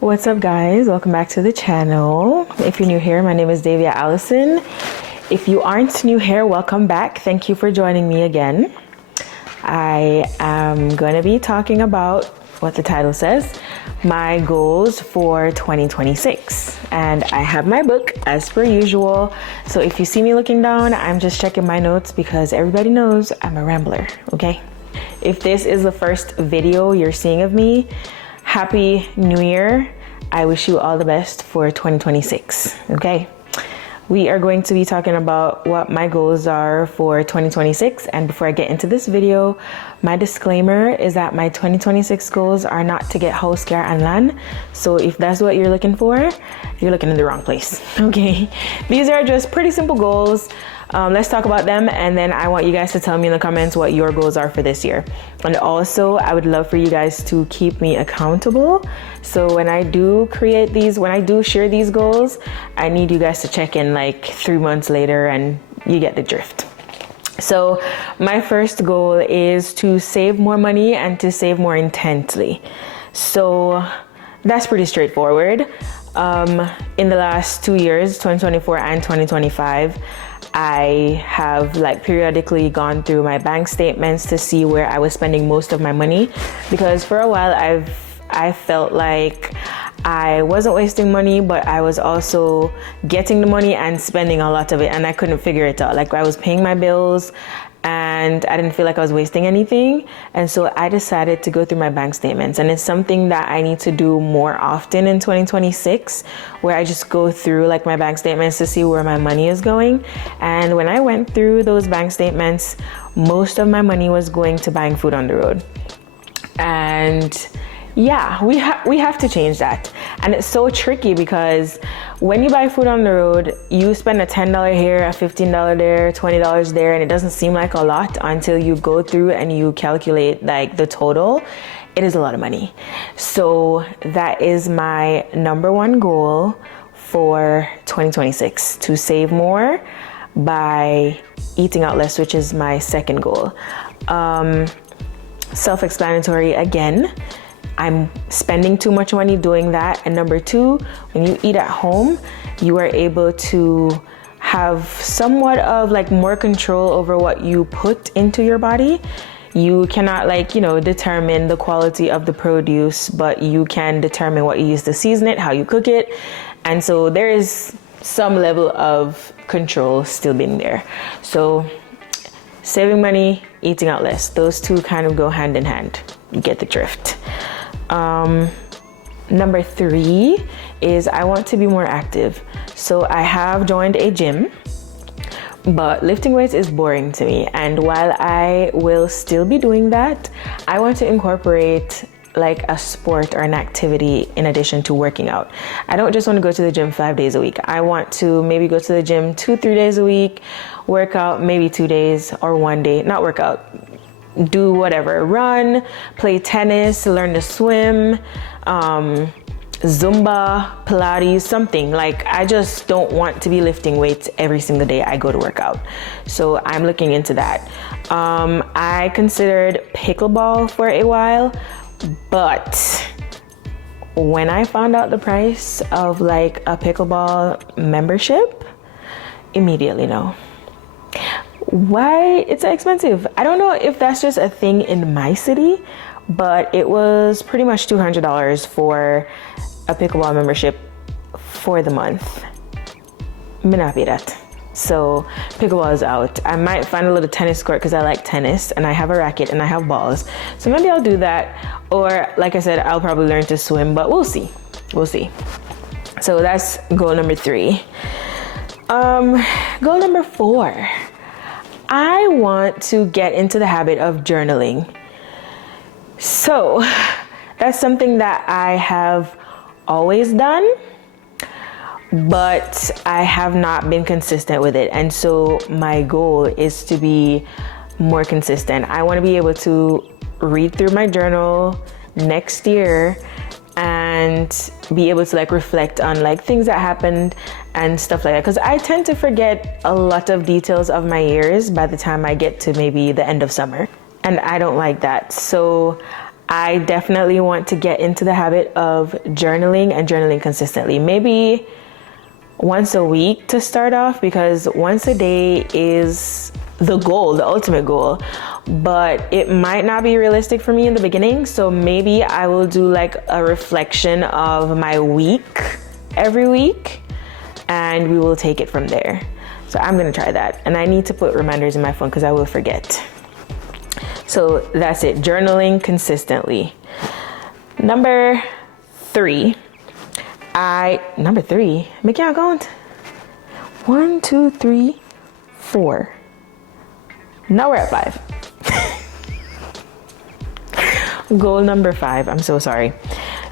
What's up, guys? Welcome back to the channel. If you're new here, my name is Davia Allison. If you aren't new here, welcome back. Thank you for joining me again. I am going to be talking about what the title says, my goals for 2026. And I have my book as per usual. So if you see me looking down, I'm just checking my notes because everybody knows I'm a rambler, okay? If this is the first video you're seeing of me, Happy New Year. I wish you all the best for 2026, okay? We are going to be talking about what my goals are for 2026. And before I get into this video, my disclaimer is that my 2026 goals are not to get house, car, and land. So if that's what you're looking for, you're looking in the wrong place, okay? These are just pretty simple goals. Let's talk about them, and then I want you guys to tell me in the comments what your goals are for this year. And also, I would love for you guys to keep me accountable. So when I do share these goals, I need you guys to check in like 3 months later and you get the drift. So my first goal is to save more money and to save more intently. So that's pretty straightforward. In the last 2 years, 2024 and 2025, I have periodically gone through my bank statements to see where I was spending most of my money, because for a while I felt like I wasn't wasting money, but I was also getting the money and spending a lot of it, and I couldn't figure it out. Like, I was paying my bills and I didn't feel like I was wasting anything. And so I decided to go through my bank statements, and it's something that I need to do more often in 2026, where I just go through my bank statements to see where my money is going. And when I went through those bank statements, most of my money was going to buying food on the road. And yeah, we have to change that. And it's so tricky because when you buy food on the road, you spend a $10 here, a $15 there, $20 there, and it doesn't seem like a lot until you go through and you calculate the total. It is a lot of money. So that is my number one goal for 2026, to save more by eating out less, which is my second goal. Self-explanatory again. I'm spending too much money doing that. And number two, when you eat at home, you are able to have somewhat of more control over what you put into your body. You cannot determine the quality of the produce, but you can determine what you use to season it, how you cook it. And so there is some level of control still being there. So saving money, eating out less, those two kind of go hand in hand. You get the drift. Number three is I want to be more active. So I have joined a gym, but lifting weights is boring to me. And while I will still be doing that, I want to incorporate a sport or an activity in addition to working out. I don't just want to go to the gym 5 days a week. I want to maybe go to the gym 2-3 days a week, work out maybe 2 days, or 1 day, not work out, do whatever, run, play tennis, learn to swim, Zumba, Pilates, something. I just don't want to be lifting weights every single day I go to work out. So I'm looking into that. I considered pickleball for a while, but when I found out the price of a pickleball membership, immediately no. Why? It's expensive. I don't know if that's just a thing in my city, but it was pretty much $200 for a pickleball membership for the month. I'm not pay that. So pickleball is out. I might find a little tennis court because I like tennis and I have a racket and I have balls. So maybe I'll do that. Or like I said, I'll probably learn to swim, but we'll see. We'll see. So that's goal number three. Goal number four. I want to get into the habit of journaling. So that's something that I have always done, but I have not been consistent with it. And so my goal is to be more consistent. I want to be able to read through my journal next year and be able to reflect on things that happened and stuff like that, because I tend to forget a lot of details of my years by the time I get to maybe the end of summer, and I don't like that. So I definitely want to get into the habit of journaling and journaling consistently. Maybe once a week to start off, because once a day is the goal, the ultimate goal. But it might not be realistic for me in the beginning. So maybe I will do like a reflection of my week every week, and we will take it from there. So I'm gonna try that. And I need to put reminders in my phone because I will forget. So that's it, journaling consistently. Number three, make y'all count. 1, 2, 3, 4. Now we're at 5. Goal number 5, I'm so sorry.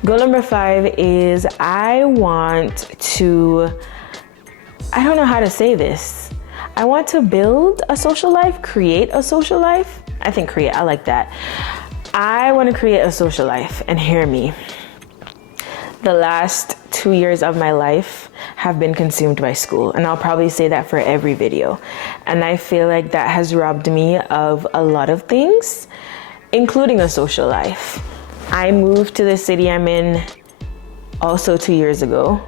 Goal number 5 is I don't know how to say this. I want to build a social life, create a social life. I think create, I like that. I want to create a social life, and hear me. The last 2 years of my life have been consumed by school, and I'll probably say that for every video. And I feel like that has robbed me of a lot of things, including a social life. I moved to the city I'm in also 2 years ago,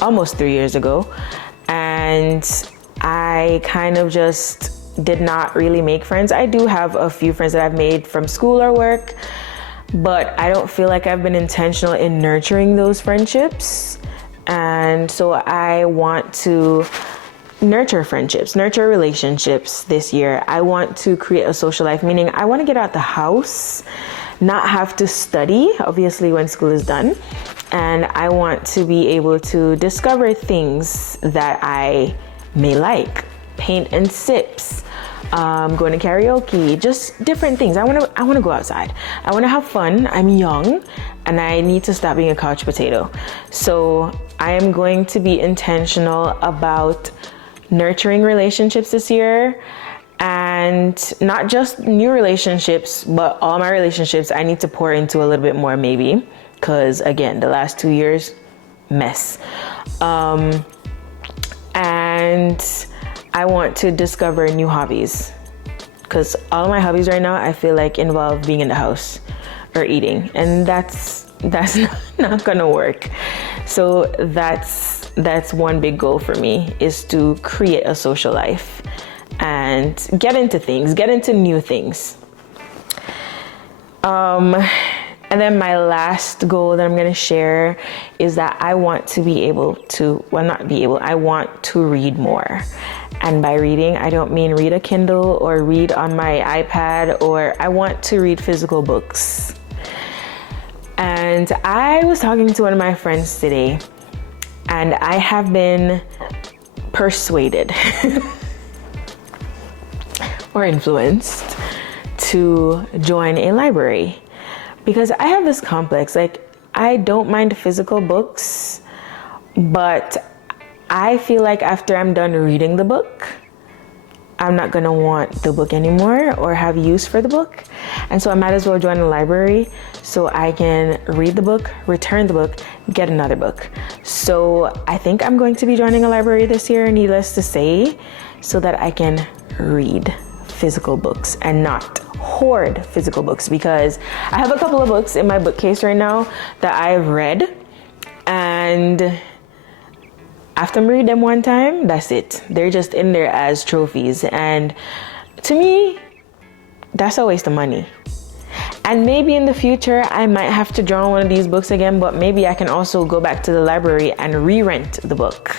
almost 3 years ago, and I kind of just did not really make friends. I do have a few friends that I've made from school or work, but I don't feel like I've been intentional in nurturing those friendships. And so I want to nurture friendships, nurture relationships this year. I want to create a social life, meaning I want to get out the house, not have to study, obviously, when school is done. And I want to be able to discover things that I may like, paint and sips, going to karaoke, just different things. I want to go outside. I want to have fun. I'm young and I need to stop being a couch potato. So I am going to be intentional about nurturing relationships this year, and not just new relationships, but all my relationships I need to pour into a little bit more, maybe, because again, the last 2 years, mess. And I want to discover new hobbies, because all my hobbies right now I feel like involve being in the house or eating, and that's not gonna work. So that's one big goal for me, is to create a social life and get into new things. And then my last goal that I'm going to share is that I want to be able to, I want to read more. And by reading, I don't mean read a Kindle or read on my iPad, or I want to read physical books. And I was talking to one of my friends today, and I have been persuaded or influenced to join a library. Because I have this complex, like, I don't mind physical books, but I feel like after I'm done reading the book, I'm not gonna want the book anymore or have use for the book. And so I might as well join a library so I can read the book, return the book, get another book. So I think I'm going to be joining a library this year, needless to say, so that I can read physical books and not hoard physical books, because I have a couple of books in my bookcase right now that I've read, and after I read them one time, that's it. They're just in there as trophies, and to me, that's a waste of money. And maybe in the future I might have to draw one of these books again, but maybe I can also go back to the library and re-rent the book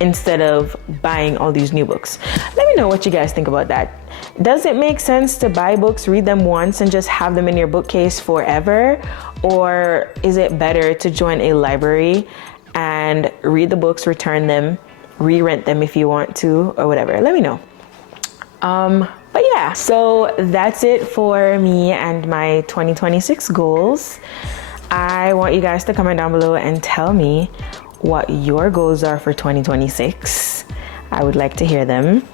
instead of buying all these new books. Let me know what you guys think about that. Does it make sense to buy books, read them once, and just have them in your bookcase forever? Or is it better to join a library and read the books, return them, re-rent them if you want to, or whatever? Let me know. But yeah, so that's it for me and my 2026 goals. I want you guys to comment down below and tell me what your goals are for 2026. I would like to hear them.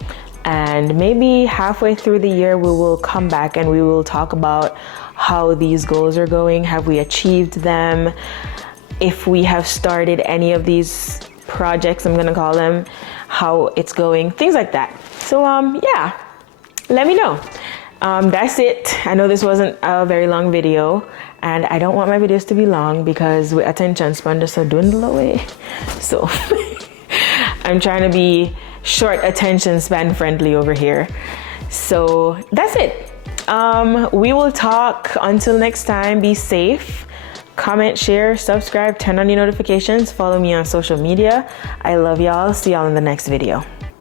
And maybe halfway through the year, we will come back and we will talk about how these goals are going. Have we achieved them? If we have started any of these projects, I'm gonna call them, how it's going, things like that. So yeah, let me know. That's it. I know this wasn't a very long video. and I don't want my videos to be long because with attention span just a dwindle away. So I'm trying to be short attention span friendly over here. So that's it. We will talk until next time. Be safe. Comment, share, subscribe, turn on your notifications, follow me on social media. I love y'all. See y'all in the next video.